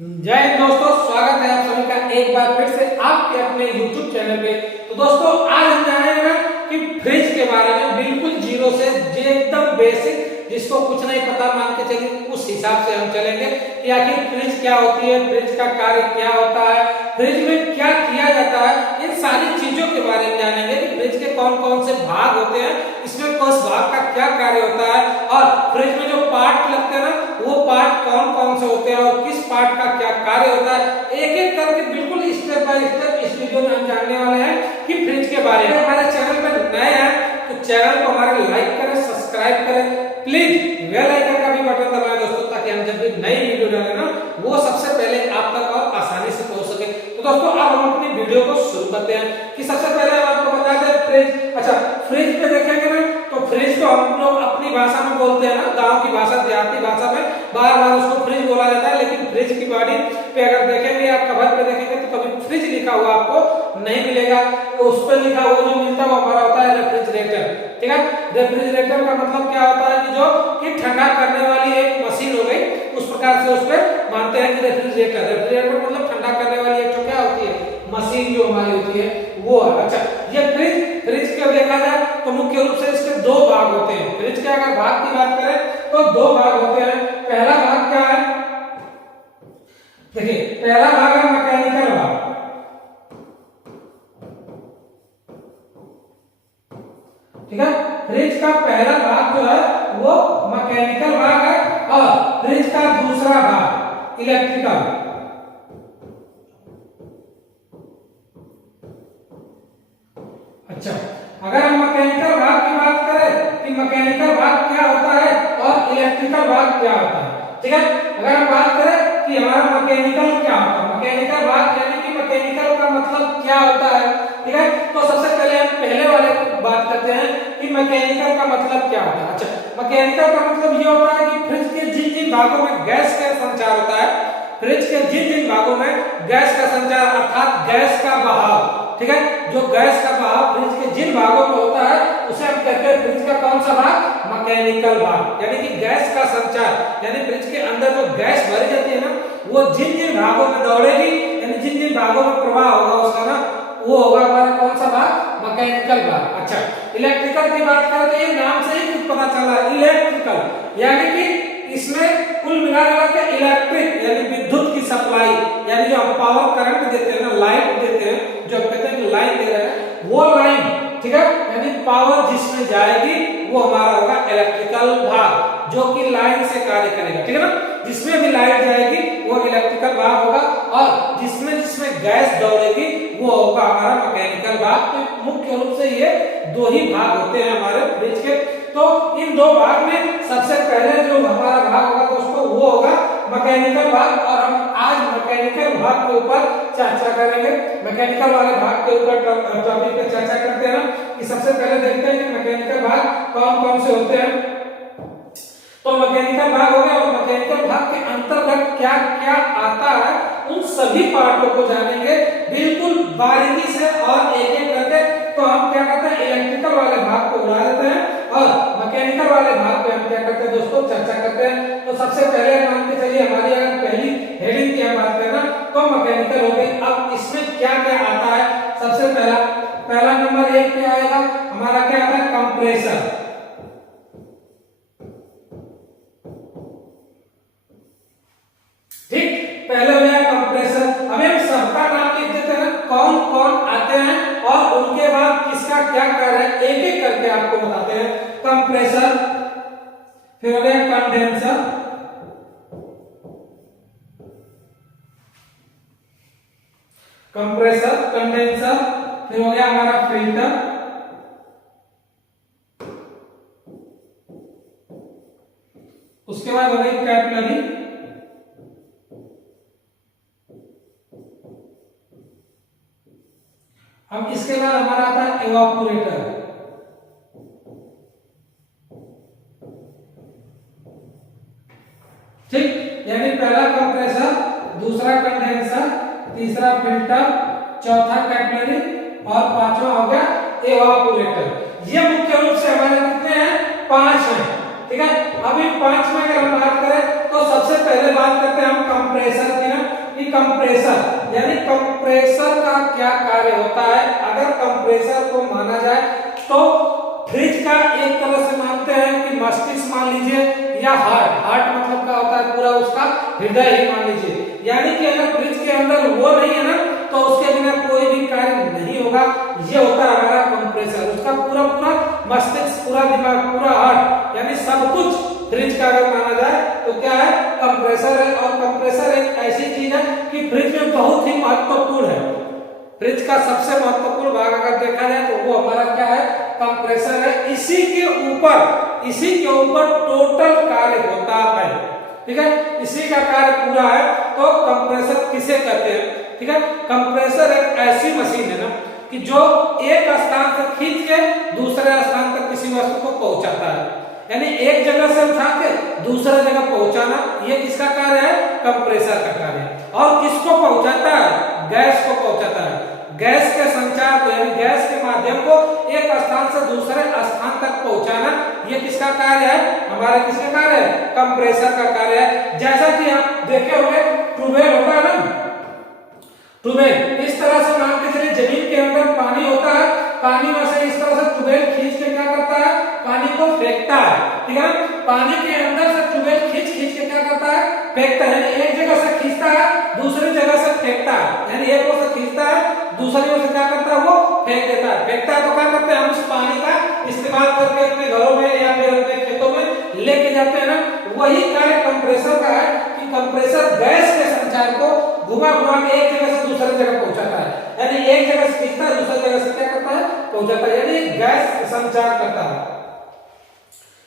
जय हिंद दोस्तों, स्वागत है आप सभी का एक बार फिर से आपके अपने YouTube चैनल पे। तो दोस्तों आज हम जानेंगे कि फ्रिज के बारे में बिल्कुल जीरो से एकदम बेसिक, जिसको कुछ नहीं पता मान के चलिए उस हिसाब से हम चलेंगे कि आखिर फ्रिज क्या होती है, फ्रिज का कार्य क्या होता है, फ्रिज में क्या किया जाता है, इन सारी चीजों के बारे में जानेंगे कि फ्रिज के कौन कौन से भाग होते हैं, इसमें किस भाग का क्या कार्य होता है और फ्रिज में जो पार्ट लगते हैं ना वो पार्ट कौन कौन से होते हैं और किस पार्ट का क्या कार्य होता है, एक एक करके बिल्कुल स्टेप बाय स्टेप इस वीडियो में हम जानने वाले हैं कि फ्रिज के बारे में। हमारे चैनल पर नए हैं तो चैनल को हमारे लाइक करें, सब्सक्राइब करें, प्लीज बेल आइकन का भी बटन दबाएं दोस्तों, ताकि हम जब भी नई वीडियो डालें ना वो सबसे पहले आप तक और आसानी से पहुंच सके। तो दोस्तों अब हम अपनी वीडियो को शुरू करते हैं कि सबसे पहले हम आपको बता दें फ्रिज। अच्छा, फ्रिज पे देखेंगे ना तो फ्रिज तो हम लोग अपनी भाषा में बोलते हैं ना, गांव की भाषा, देहाती भाषा में बार बार उसको फ्रिज बोला जाता है, लेकिन फ्रिज की बॉडी पे अगर देखेंगे या कवर पे देखेंगे तो कभी फ्रिज लिखा हुआ आपको नहीं मिलेगा। तो उस पर लिखा हुआ जो मिलता है वो हमारा होता है रेफ्रिजरेटर। ठीक है, रेफ्रिजरेटर का मतलब क्या होता है कि जो कि ठंडा करने वाली एक मशीन हो गई, उस प्रकार से उस पर मानते हैं कि रेफ्रिजरेटर। रेफ्रिजरेटर मतलब ठंडा करने वाली एक क्या होती है मशीन जो हमारी होती है वो। अच्छा, ये फ्रिज को देखा जाए तो मुख्य रूप से इसके दो भाग होते हैं। फ्रिज के अगर भाग की बात करें तो दो भाग होते हैं। पहला भाग क्या है, देखिए पहला भाग है मैकेनिकल भाग। ठीक है, फ्रिज का पहला भाग जो है वो मैकेनिकल भाग है और फ्रिज का दूसरा भाग इलेक्ट्रिकल। अच्छा, अगर हम मैकेनिकल भाग की बात करें कि मैकेनिकल भाग क्या होता है और इलेक्ट्रिकल भाग क्या होता है। ठीक है, अगर हम बात करें कि हमारा मैकेनिकल क्या होता है, मैकेनिकल भाग यानी कि मैकेनिकल का मतलब क्या होता है। ठीक है, तो सबसे पहले हम पहले वाले की बात करते हैं कि मैकेनिकल का मतलब क्या होता है। अच्छा, मैकेनिकल का मतलब ये होता है कि फ्रिज के जिन जिन भागों में गैस का संचार होता है, फ्रिज के जिन जिन भागों में गैस का संचार अर्थात गैस का बहाव, ठीक है, जो गैस का बहाव फ्रिज के जिन भागों में होता है उसे हम कहते हैं फ्रिज का कौन सा भाग, मैकेनिकल भाग। यानी कि गैस का संचार, यानी फ्रिज के अंदर जो गैस भरी जाती है ना वो जिन जिन भागों में दौड़ेगी, यानी जिन जिन भागों में प्रवाह होगा उसका ना वो होगा हमारा कौन सा भाग, मैकेनिकल भाग। अच्छा, इलेक्ट्रिकल की बात करें तो ये नाम से ही कुछ पता चला, इलेक्ट्रिकल यानी कि इसमें कुल मिलाकर के इलेक्ट्रिक यानी विद्युत की सप्लाई, यानी जो हम पावर करंट देते हैं ना, लाइट देते हैं, जो कहते हैं कि लाइन दे रहे हैं वो लाइन, ठीक है, यानी पावर जिसमें जाएगी वो हमारा होगा इलेक्ट्रिकल भाग, जो कि लाइन से कार्य करेगा। ठीक है ना, जिसमें भी लाइट जाएगी वो इलेक्ट्रिकल भाग होगा और जिसमें जिसमें गैस दौड़ेगी वो होगा हमारा मैकेनिकल भाग। तो मुख्य रूप से ये दो ही भाग होते हैं हमारे फ्रिज के। तो इन दो भाग में सबसे पहले जो हमारा भाग होगा दोस्तों वो होगा मैकेनिकल भाग, और हम आज मैकेनिकल भाग के ऊपर चर्चा करेंगे। मैकेनिकल वाले भाग के ऊपर टॉपिक पे चर्चा करते हैं कि सबसे पहले देखते हैं कि मैकेनिकल भाग कौन कौन से होते हैं। तो मैकेनिकल भाग हो गया और मैकेनिकल भाग के अंतर्गत क्या क्या आता है उन सभी पार्टों को जानेंगे बिल्कुल बारीकी से और एक एक करके। तो हम क्या करते हैं, इलेक्ट्रिकल वाले भाग को उड़ा देते हैं और मैकेनिकल वाले भाग पे हम क्या करते हैं दोस्तों, चर्चा करते हैं। तो सबसे पहले मान के चलिए हमारी अगर पहली हेडिंग की हम बात करें ना तो मैकेनिकल हो गई। अब इसमें क्या क्या आता है, सबसे पहला नंबर एक पे आएगा हमारा क्या आता है, कंप्रेसर। ठीक, पहले हो गया कंप्रेसर। अब हम सबका नाम लिख देते हैं ना, कौन कौन आते हैं और उनके बाद किसका क्या कार्य है एक एक करके आपको बताते हैं। कंप्रेसर, फिर हो गया कंडेंसर, कंप्रेसर, कंडेंसर, फिर हो गया हमारा फिल्टर, उसके बाद हो गई कैपिलरी, अब इसके बाद हमारा आता है इवापोरेटर। ठीक, यानी पहला कंप्रेसर, दूसरा कंडेंसर, तीसरा फिल्टर, चौथा कैपिलरी और पांचवा हो गया इवापोरेटर। ये मुख्य रूप से हमारे कितने हैं, 5 हैं। ठीक है, अभी 5 में अगर हम बात करें तो सबसे पहले बात करते हैं हम कंप्रेसर की ना। कंप्रेसर, यानी कंप्रेसर का क्या कार्य होता है। अगर कंप्रेसर को माना जाए तो फ्रिज का एक तरह से मानते हैं कि मस्तिष्क मान लीजिए, या हार्ट, हार्ट मतलब क्या होता है पूरा उसका हृदय ही मान लीजिए। यानी कि अगर फ्रिज के अंदर वो नहीं है ना तो उसके बिना कोई भी कार्य नहीं होगा। ये होता है हमारा कंप्रेसर, उसका पूरा पूरा मस्तिष्क, पूरा दिमाग, पूरा हार्ट, यानी सब कुछ फ्रिज का अगर माना जाए तो क्या है, कंप्रेसर है। और कंप्रेसर एक ऐसी चीज है कि फ्रिज में बहुत ही महत्वपूर्ण है। फ्रिज का सबसे महत्वपूर्ण भाग अगर देखा जाए तो वो हमारा क्या है, कंप्रेसर है। इसी के ऊपर टोटल कार्य होता है, ठीक है। इसी का कार्य पूरा है तो कंप्रेसर किसे कहते हैं, ठीक है। कंप्रेसर एक ऐसी मशीन है ना कि जो एक स्थान से खींच के दूसरे स्थान तक किसी वस्तु को पहुंचाता है, यानी एक जगह से उठा के दूसरे जगह पहुंचाना, ये किसका कार्य है, कंप्रेसर का कार्य है। और किसको पहुंचाता है, गैस को पहुंचाता है। गैस के संचार को, यानी गैस के माध्यम को एक स्थान से दूसरे स्थान तक पहुंचाना, ये किसका कार्य है, हमारे किसका कार्य है, कंप्रेसर का कार्य है। जैसा कि आप देखे होंगे ट्यूबवेल होता है ना, ट्यूबवेल इस तरह से मान के चलिए जमीन के अंदर पानी होता है, पानी में से इस तरह से ट्यूबवेल खींच के क्या करता है, पानी को फेंकता है, ठीक है। पानी के अंदर से ट्यूबवेल खींच के क्या करता है, फेंकता है। यानी एक जगह से खींचता है दूसरी जगह से फेंकता है, यानी एक ओर से खींचता है दूसरी ओर से क्या करता है, वो फेंक देता है। फेंकता है तो क्या करते हैं, हम उस पानी का इस्तेमाल करके अपने घरों में या फिर अपने खेतों में लेके जाते हैं ना। वही कार्य कंप्रेसर का है कि कंप्रेसर गैस के संचार को घुमा के एक जगह से दूसरी जगह पहुंचाता है, यानी एक जगह से खींचता है दूसरी जगह से क्या करता है, पहुंचाता है, यानी गैस संचार करता है।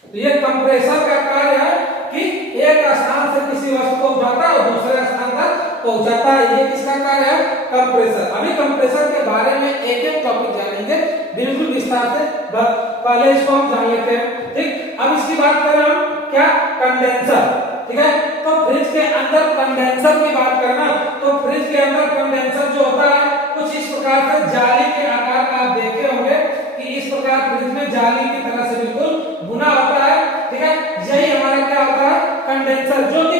ये कंप्रेसर का कार्य है कि एक स्थान से किसी वस्तु को उठाता है और दूसरे स्थान तक पहुंचाता है। ये किसका कार्य है, कंप्रेसर। अभी कंप्रेसर के बारे में एक एक टॉपिक जानेंगे बिल्कुल विस्तार से, पहले इसको हम जान लेते हैं, ठीक। अब इसकी बात करें हम क्या, कंडेंसर, ठीक है। तो फ्रिज के अंदर कंडेंसर की बात करना, तो फ्रिज के अंदर कंडेंसर जो होता है कुछ इस प्रकार से जाली के आकार का आप देखे होंगे कि इस प्रकार फ्रिज में जाली की तरह से बिल्कुल बुना होता है, ठीक है। यही हमारा क्या होता है, कंडेंसर, जो कि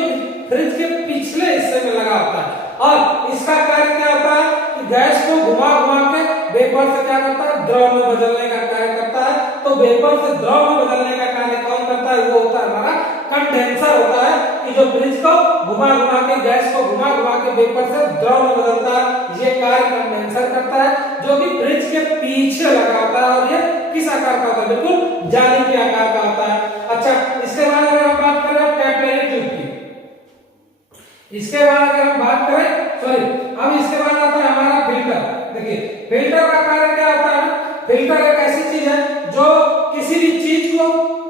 फ्रिज के पिछले हिस्से में लगा होता है। और इसका कार्य क्या होता है कि गैस को घुमा के वेपर से क्या करता है, द्रव में बदलने का कार्य करता है। तो वेपर से द्रव में बदलने का कार्य कौन करता है, वो होता है हमारा कंडेंसर होता है, कि जो फ्रिज को घुमा के गैस को घुमा के वेपर से द्रव में बदलता है। ये कार्य कंडेंसर करता है, जो कि फ्रिज के पीछे लगा होता है। और ये किस आकार का होता है, बिल्कुल जाली के आकार का होता है। अच्छा, इसके बाद अगर हम बात करें कैपिलरी ट्यूब की, इसके बाद अगर हम बात करें अब इसके बाद आता है हमारा फिल्टर। देखिए फिल्टर का कार्य क्या होता है, फिल्टर एक ऐसी चीज है जो किसी भी चीज को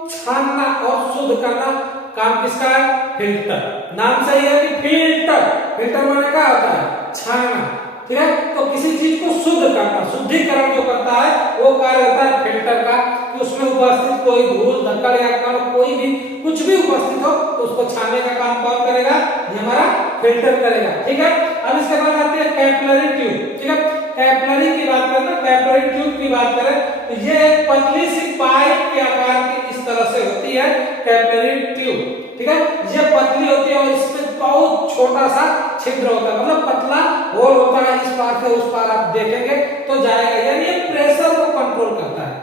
छानना और शुद्ध करना काम किसका है, फिल्टर। नाम सही है कि फिल्टर, फिल्टर माने क्या होता है, छानना, ठीक है। तो किसी चीज को शुद्ध करना, शुद्धिकरण जो करता है वो कार्य होता है फिल्टर का, कि उसमें उपस्थित कोई धूल धक्कड़ या कण कोई भी कुछ भी उपस्थित हो तो उसको छानने का काम कौन करेगा, ये हमारा फिल्टर करेगा, ठीक है। अब इसके बाद आती है कैपिलरी ट्यूब, ठीक है। कैपिलरी की बात करें ना, कैपिलरी ट्यूब की बात करें तो ये एक पतली सी पाइप के आकार की इस तरह से होती है कैपिलरी ट्यूब, ठीक है। ये पतली होती है और इसमें बहुत छोटा सा छिद्र होता है, मतलब पतला होल होता है, इस पार से उस पार आप देखेंगे तो जाएगा, यानी ये प्रेशर को कंट्रोल करता है।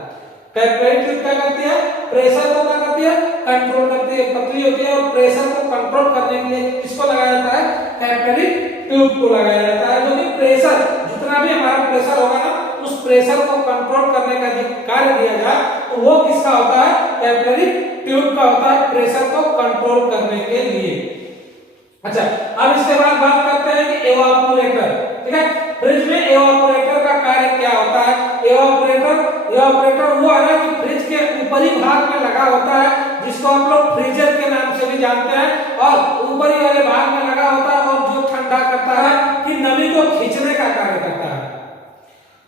कैपिलरी ट्यूब क्या करती है, प्रेशर को क्या करती है, कंट्रोल करती है। पतली होती है और प्रेशर को कंट्रोल करने के लिए किसको लगाया जाता है, कैपिलरी ट्यूब को लगाया जाता है, जो कि प्रेशर, जितना भी हमारा प्रेशर होगा ना उस प्रेशर को कंट्रोल करने का जो कार्य दिया जाए तो वो किसका होता है, कैपिलरी ट्यूब का होता है, प्रेशर को कंट्रोल करने के लिए। अच्छा, अब इसके बाद बात करते हैं कि एवापोरेटर, ठीक है। फ्रिज में एवापोरेटर का कार्य क्या होता है। एवापोरेटर वो है ना कि फ्रिज के ऊपरी भाग में लगा होता है, जिसको हम लोग फ्रीजर के नाम से भी जानते हैं, और ऊपरी वाले भाग में लगा होता है और जो ठंडा करता है कि नमी को खींचने का कार्य करता है,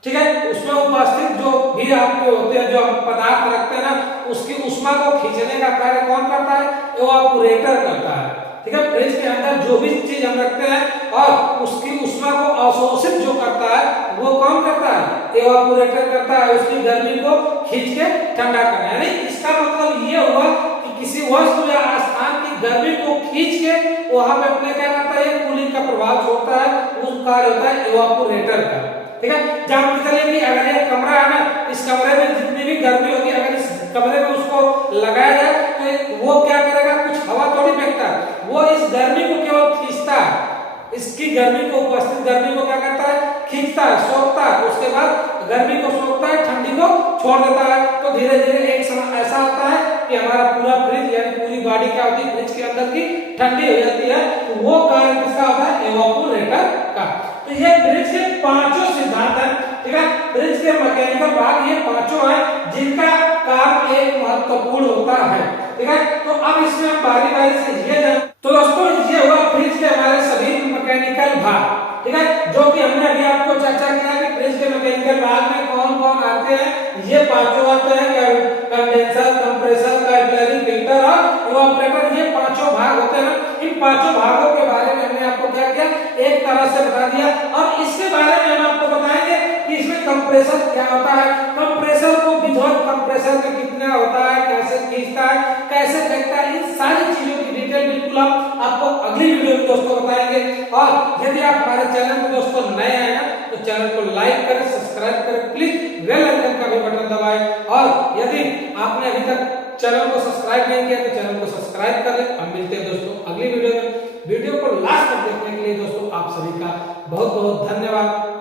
ठीक है। उसमें उपस्थित जो भी आपके होते हैं, जो हम पदार्थ रखते हैं ना, उसकी उष्मा को खींचने का कार्य कौन करता है, एवापोरेटर करता है, ठीक है। फ्रिज के अंदर जो भी चीज हम रखते हैं और उसकी उष्मा को अवशोषित जो करता है वो कौन करता है, एवापोरेटर करता है, उसकी गर्मी को खींच के ठंडा करना। यानी इसका मतलब ये हुआ कि किसी वस्तु या स्थान की गर्मी को खींच के वहां पे अपने क्या करता है, कूलिंग का प्रभाव छोड़ता है उस कार्य होता है इवापोरेटर का। ठीक है, जानते चलिए कि अगर ये कमरा है ना, इस कमरे में जितनी भी गर्मी होगी अगर इस कमरे में उसको लगाया जाए तो वो क्या करेगा, कुछ हवा थोड़ी फेंकता है, वो इस गर्मी को केवल खींचता है, इसकी गर्मी को, उपस्थित गर्मी को क्या करता है, खींचता है, सोखता है, उसके बाद गर्मी को सोखता है, ठंडी को छोड़ देता है। तो धीरे धीरे एक समय ऐसा होता है कि हमारा पूरा फ्रिज यानी पूरी बॉडी क्या होती है, फ्रिज के अंदर की ठंडी हो जाती है। तो वो कार्य किसका होता है, इवापोरेटर का। तो ये फ्रिज के पांचों सिद्धांत हैं। ठीक है, फ्रिज के मैकेनिकल भाग ये पांचों हैं जिनका काम एक महत्वपूर्ण होता है। ठीक है, तो अब इसमें हम बारी बारी से ये जान। तो दोस्तों ये हुआ फ्रिज के हमारे सभी मैकेनिकल भाग। ठीक है, जो कि हमने अभी आपको चर्चा किया कि फ्रिज के मैकेनिकल भाग में कौन कौन आते हैं, ये पांचों आते हैं, कंडेंसर, कंप्रेसर, कैपिलरी, फिल्टर और इवापोरेटर, ये पांचों भाग होते हैं। इन पांचों भागों के बारे में हमने आपको क्या किया, एक तरह से बता दिया। और इसके बारे में हम आपको बताएंगे कि इसमें कंप्रेसर क्या होता है, कंप्रेसर को विदाउट कंप्रेसर में कितना होता है, कैसे खींचता है, कैसे फेंकता है, इन सारी चीजों की डिटेल बिल्कुल हम आपको अगली वीडियो में दोस्तों बताएंगे। और यदि आप हमारे चैनल में दोस्तों नए आए हैं तो चैनल को लाइक करें, सब्सक्राइब करें, प्लीज बेल आइकन का भी बटन दबाएं। और यदि आपने अभी तक चैनल को सब्सक्राइब नहीं किया तो चैनल को सब्सक्राइब कर लें। हम मिलते हैं दोस्तों अगली वीडियो में। वीडियो को लास्ट तक देखने के लिए दोस्तों आप सभी का बहुत बहुत धन्यवाद।